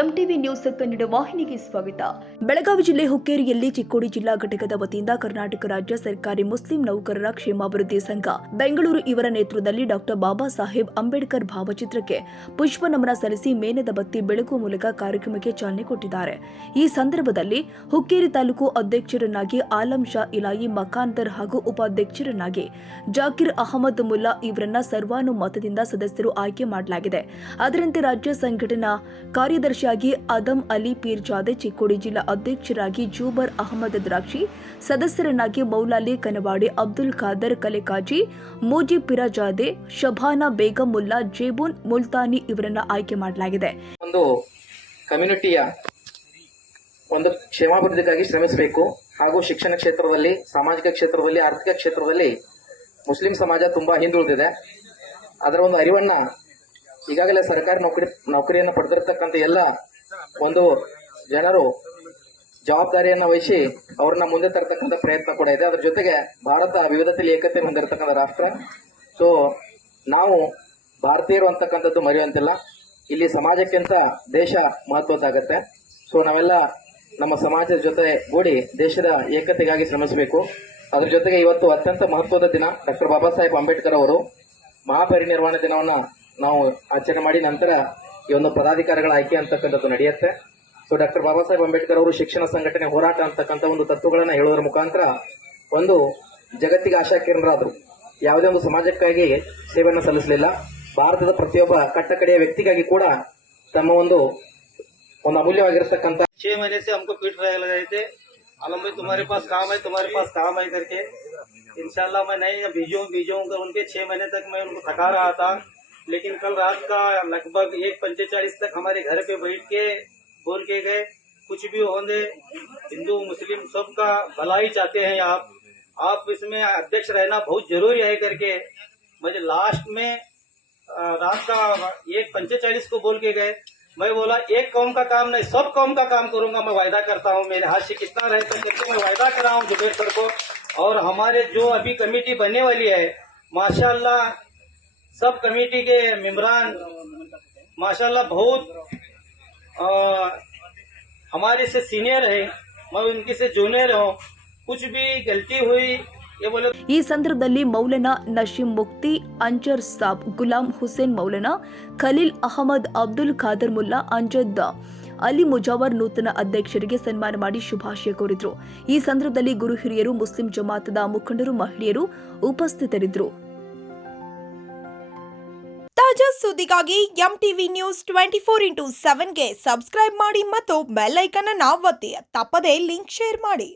MTV news Kannada ವಾಹಿನಿಗೆ ಸ್ವಾಗತ. ಬೆಳಗಾವಿ ಜಿಲ್ಲೆ ಹುಕ್ಕೇರಿಯಲ್ಲಿ ಚಿಕ್ಕೋಡಿ ಜಿಲ್ಲಾ ಘಟಕದ ವತಿಯಿಂದ ಕರ್ನಾಟಕ ರಾಜ್ಯ ಸರ್ಕಾರಿ ಮುಸ್ಲಿಂ ನೌಕರರ ಕ್ಷೇಮಾಭಿವೃದ್ಧಿ ಸಂಘ ಬೆಂಗಳೂರು ಇವರ ನೇತೃತ್ವದಲ್ಲಿ ಡಾಕ್ಟರ್ ಬಾಬಾ ಸಾಹೇಬ್ ಅಂಬೇಡ್ಕರ್ ಭಾವಚಿತ್ರಕ್ಕೆ ಪುಷ್ಪ ನಮನ ಸಲ್ಲಿಸಿ ಮೇಣದ ಬತ್ತಿ ಬೆಳಗುವ ಮೂಲಕ ಕಾರ್ಯಕ್ರಮಕ್ಕೆ ಚಾಲನೆ ಕೊಟ್ಟಿದ್ದಾರೆ. ಈ ಸಂದರ್ಭದಲ್ಲಿ ಹುಕ್ಕೇರಿ ತಾಲೂಕು ಅಧ್ಯಕ್ಷರನ್ನಾಗಿ ಆಲಂ ಶಾ ಇಲಾಯಿ ಮಕಾಂದರ್ ಹಾಗೂ ಉಪಾಧ್ಯಕ್ಷರನ್ನಾಗಿ ಜಾಕಿರ್ ಅಹಮದ್ ಮುಲ್ಲಾ ಇವರನ್ನ ಸರ್ವಾನುಮತದಿಂದ ಸದಸ್ಯರು ಆಯ್ಕೆ ಮಾಡಲಾಗಿದೆ. ಅದರಂತೆ ರಾಜ್ಯ ಸಂಘಟನಾ ಕಾರ್ಯದರ್ಶಿಯಾಗಿ ಅದಂ ಅಲಿ ಪೀರ್ಜಾದೆ, ಚಿಕ್ಕೋಡಿ ಜಿಲ್ಲಾ ಅಧ್ಯಕ್ಷರಾಗಿ ಜೂಬರ್ ಅಹಮದ್ ದ್ರಾಕ್ಷಿ, ಸದಸ್ಯರನ್ನಾಗಿ ಮೌಲಾಲಿ ಕನವಾಡಿ, ಅಬ್ದುಲ್ ಖಾದರ್ ಕಲೆಕಾಜಿ, ಮೂಜಿಬ್ ಪಿರಾಜಾದೆ, ಶಬಾನಾ ಬೇಗಂ ಮುಲ್ಲಾ, ಜೇಬೂನ್ ಮುಲ್ತಾನಿ ಇವರನ್ನ ಆಯ್ಕೆ ಮಾಡಲಾಗಿದೆ. ಒಂದು ಕಮ್ಯುನಿಟಿಯ ಒಂದು ಕ್ಷೇಮಾಭಿವೃದ್ಧಿಗಾಗಿ ಶ್ರಮಿಸಬೇಕು ಹಾಗೂ ಶಿಕ್ಷಣ ಕ್ಷೇತ್ರದಲ್ಲಿ, ಸಾಮಾಜಿಕ ಕ್ಷೇತ್ರದಲ್ಲಿ, ಆರ್ಥಿಕ ಕ್ಷೇತ್ರದಲ್ಲಿ ಮುಸ್ಲಿಂ ಸಮಾಜ ತುಂಬಾ ಹಿಂದುಳಿದಿದೆ. ಅದರ ಒಂದು ಅರಿವನ್ನ ಈಗಾಗಲೇ ಸರ್ಕಾರಿ ನೌಕರಿಯನ್ನು ಪಡೆದಿರತಕ್ಕಂಥ ಎಲ್ಲ ಒಂದು ಜನರು ಜವಾಬ್ದಾರಿಯನ್ನು ವಹಿಸಿ ಅವ್ರನ್ನ ಮುಂದೆ ತರತಕ್ಕಂಥ ಪ್ರಯತ್ನ ಕೂಡ ಇದೆ. ಅದರ ಜೊತೆಗೆ ಭಾರತ ವಿವಿಧತೆಯಲ್ಲಿ ಏಕತೆ ಹೊಂದಿರತಕ್ಕಂಥ ರಾಷ್ಟ್ರ. ಸೊ ನಾವು ಭಾರತೀಯರು ಅಂತಕ್ಕಂಥದ್ದು ಮರೆಯುವಂತಿಲ್ಲ. ಇಲ್ಲಿ ಸಮಾಜಕ್ಕಿಂತ ದೇಶ ಮಹತ್ವದ್ದಾಗತ್ತೆ. ಸೊ ನಾವೆಲ್ಲ ನಮ್ಮ ಸಮಾಜದ ಜೊತೆ ಗೂಡಿ ದೇಶದ ಏಕತೆಗಾಗಿ ಶ್ರಮಿಸಬೇಕು. ಅದ್ರ ಜೊತೆಗೆ ಇವತ್ತು ಅತ್ಯಂತ ಮಹತ್ವದ ದಿನ, ಡಾಕ್ಟರ್ ಬಾಬಾ ಸಾಹೇಬ್ ಅಂಬೇಡ್ಕರ್ ಅವರು ಮಹಾಪರಿನಿರ್ವಾಣ ದಿನವನ್ನ ನಾವು ಆಚರಣೆ ಮಾಡಿ ನಂತರ ಈ ಒಂದು ಪದಾಧಿಕಾರಿಗಳ ಆಯ್ಕೆ ಅಂತಕ್ಕಂಥದ್ದು ನಡೆಯುತ್ತೆ. ಸೊ ಡಾಕ್ಟರ್ ಬಾಬಾ ಸಾಹೇಬ್ ಅಂಬೇಡ್ಕರ್ ಅವರು ಶಿಕ್ಷಣ ಸಂಘಟನೆ ಹೋರಾಟ ಅಂತಕ್ಕಂಥ ಒಂದು ತತ್ವಗಳನ್ನ ಹೇಳೋದ್ರ ಮುಖಾಂತರ ಒಂದು ಜಗತ್ತಿಗೆ ಆಶಾ ಕಿರಣರಾದ್ರು. ಯಾವುದೇ ಒಂದು ಸಮಾಜಕ್ಕಾಗಿ ಸೇವೆಯನ್ನು ಸಲ್ಲಿಸಲಿಲ್ಲ. ಭಾರತದ ಪ್ರತಿಯೊಬ್ಬ ಕಟ್ಟಕಡೆಯ ವ್ಯಕ್ತಿಗಾಗಿ ಕೂಡ ತಮ್ಮ ಒಂದು ಅಮೂಲ್ಯವಾಗಿರತಕ್ಕಂಥ 6 महीने से हमको पीट रहे थे, आलम भाई तुम्हारे पास काम है, तुम्हारे पास काम है करके. इंशाल्लाह मैं नहीं भेजूं कर उनके 6 महीने तक मैं उनको थका रहा था. लेकिन कल रात का लगभग 1:45 तक हमारे घर पे बैठ के बोल के गए, कुछ भी होने हिंदू मुस्लिम सबका भलाई चाहते हैं आप इसमें अध्यक्ष रहना बहुत जरूरी है करके मुझे लास्ट में रात का 1:45 को बोल के गए. मैं बोला एक कौम का काम नहीं, सब कौम का काम करूंगा, मैं वायदा करता हूं. मेरे हाथ से कितना रहे करके मैं वायदा कर रहा हूं जुबेर सर को. और हमारे जो अभी कमेटी बनने वाली है, माशाल्लाह सब कमेटी के मेंबरान माशाल्लाह बहुत हमारे से सीनियर है, मैं उनके से जूनियर हूँ. कुछ भी गलती हुई ये बोले. ಈ ಸಂದರ್ಭದಲ್ಲಿ ಮೌಲಾನಾ ನಶೀಂ ಮುಕ್ತಿ, ಅಂಜರ್ ಸಾಬ್, ಗುಲಾಂ ಹುಸೇನ್ ಮೌಲಾನಾ, ಖಲೀಲ್ ಅಹಮದ್, ಅಬ್ದುಲ್ ಖಾದರ್ ಮುಲ್ಲಾ, ಅಂಜದ್ ಅಲಿ ಮುಜಾವರ್ ನೂತನ ಅಧ್ಯಕ್ಷರಿಗೆ ಸನ್ಮಾನ ಮಾಡಿ ಶುಭಾಶಯ ಕೋರಿದ್ರು. ಈ ಸಂದರ್ಭದಲ್ಲಿ ಗುರು ಹಿರಿಯರು, ಮುಸ್ಲಿಂ ಜಮಾತದ ಮುಖಂಡರು, ಮಹಿಳೆಯರು ಉಪಸ್ಥಿತರಿದ್ದರು. ತಾಜಾ ಸುದ್ದಿಗಾಗಿ ಎಂಟಿವಿ ನ್ಯೂಸ್ 24/7ಗೆ ಸಬ್ಸ್ಕ್ರೈಬ್ ಮಾಡಿ ಮತ್ತು ಬೆಲ್ ಐಕಾನ್ ಅನ್ನು ಒತ್ತಿ. ತಪ್ಪದೇ ಲಿಂಕ್ ಶೇರ್ ಮಾಡಿ.